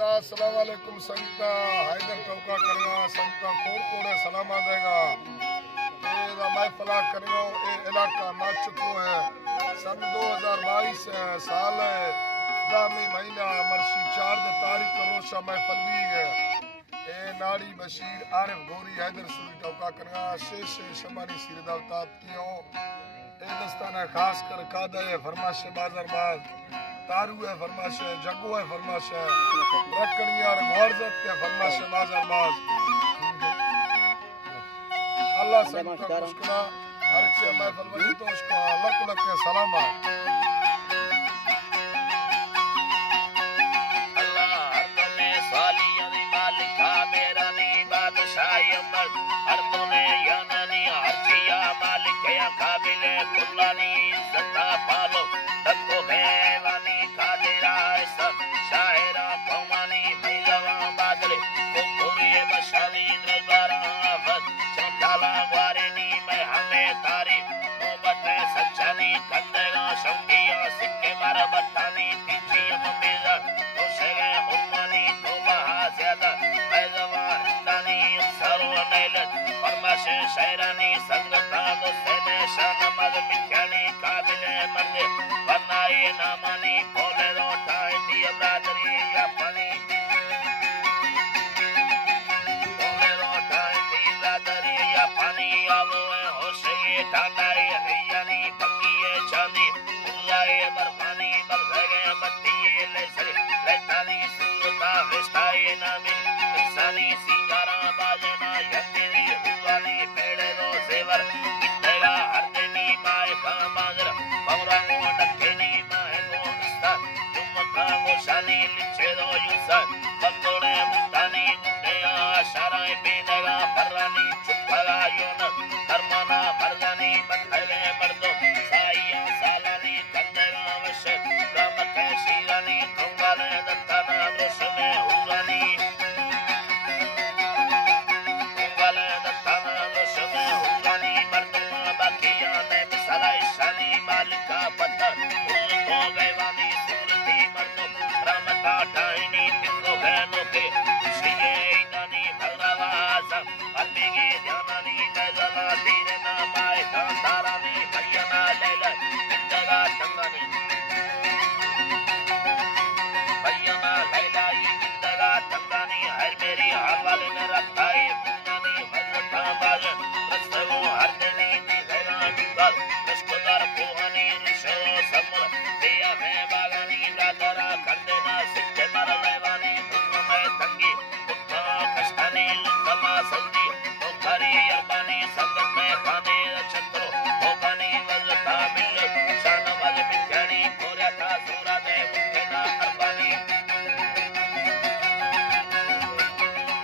दादा अस्सलाम वालेकुम संगता हैदर टोका करेगा संगता कोड़ कोड़े सलामा देगा ये महफिला करेगा ये इलाका ना चुको है सन 2022 साल है दामी महीना मरशी 4 तारीख को रोशा महफिल भी है ए नाड़ी बशीर आरिफ गोरी हैदर सुरी टोका करेगा शेष शमानी सीरदावतात कियो ए दस्ताना खास कर कादा है फरमाश बाजार बाज तारू है फरमाश है जग्गू है फरमाश है रकड़ी और मुआवजत के फरमाश बाजार बाज अल्लाह से मुश्किला हर चीज मैं फरमाई तो उसको लक लक के सलाम अल्लाह हर तने सालियां दी मालिका मेरा नी बादशाह अमर हर तने यानी हर चिया मालिक या काबिल कुल्लानी इज्जत पालो तको हैवानी कादिरा सब शायरा कौमानी भैलवा बादल को पूरी मशाली नजारा वत चंदाला वारेनी मैं हमें तारी मोहब्बत सच्चानी कंदेगा शौकिया सिक्के मारा बतानी पीछे अम्मेजा तो शेगे उम्मानी तो बहा ज्यादा पैजवा हिंदानी सरो नैलत फरमाश शायरानी संगता तो सेने शान मद मिठानी काबिल मर्द बनाए नामानी बोले रोटाए दिया बरादरी या पानी बोले रोटाए दिया बरादरी या पानी आवो होशे ठांडाए यानी पक्की चांदी उल्लाए बरफानी बरगे बत्ती ले सरे लेतानी सुरता रिश्ताए नामी इंसानी सिंगारा बाजना यंदेरी हुआनी पेड़े रो सेवर कितेगा हर दिनी माए का बाजर पौरांगो डकेनी माए को इस्ता जुम्मता को शानी लिचे दो यूसर बतोड़े मुतानी मुंडेया शराय बेदेगा फरानी चुपला योन धर्मना मर्दानी बतले मर्दो साइया सालानी कंदेगा वश रामक शीलानी कंगाले दत्ताना रोशने हुआनी कंगाले दत्ताना रोशने हुआनी मर्दमा बाकिया ने मिसाला शानी मालिका पत्थर उल तो गैवानी सूरती मर्दो रामता टाइनी तिको गनो के शिगे इदानी भलवास अतिगे ध्यानानी नजला धीरे ना माए तारानी भैया लेला इंदगा तंगानी भैया लेला इंदगा तंगानी हर मेरी हवाले में रखा है पुनानी हजरता बाजन रस्तगो हर दिनी दी गैरा निकल मुस्कुदार कोहनी निशो समर दिया है बागानी रातरा कंदेना सिक्के मर लेवानी तुम में तंगी उत्ता कष्टानी लुकमा संदी तो करी अरबानी संगत में खाने छत्रो होगानी वजता मिल शान वाले मिठानी कोरा था सूरा दे मुकेना अरबानी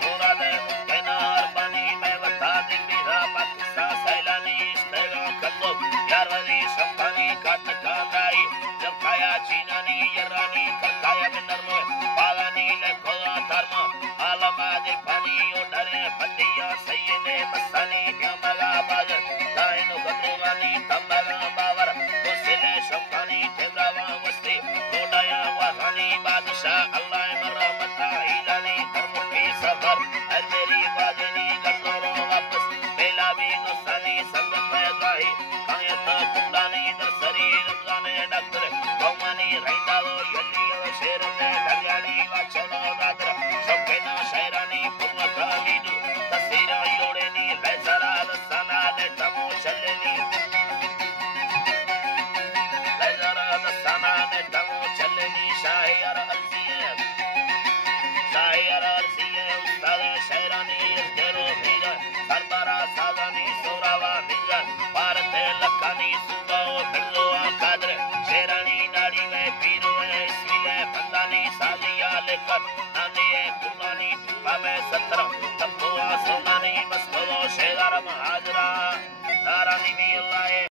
कोरा दे मुकेना अरबानी मैं बता दी मेरा पाकिस्तान सैलानी इस्तेगा कल्लो यार वाली शंकानी काट कांदाई जब काया चीनानी यरानी करकाया में नरमो पालानी ले खोला धर्मा आलमा दे पानी ओ डरे पतिया सैयदे मस्तानी न्यामगा बाजर दाइनो गद्रोगानी तंबगा बावर तो सिले शंकानी तेजावा वस्ती लोडाया वहानी बादशाह अल्लाह मरहमता इलानी करमुकी सफर हर मेरी बाजनी गद्रोरो वापस बेलावी गुस्सानी संगत में गाही कायत कुंडानी नर्सरी रमजाने डॉक्टर कौमानी रहंदावो यल्लियो शेर में ढगाड़ी वाचनो दादर सबकेना शायरानी पुरका मीदू तस्वीरा योड़ेनी लेजरा दसाना ले तमो चलेनी लेजरा दसाना ले तमो चलेनी शायर अलसिए उस्ताद शायरानी तेरो मीरा सरबरा साजानी सोरावा मीरा भारत लखानी सुबाओ बिल्लो कादर शेरानी नाड़ी में पीरो है इसलिए बंदानी सालिया लेकर आने कुलानी टिपा में 17 तब्बुआ सोनानी मस्को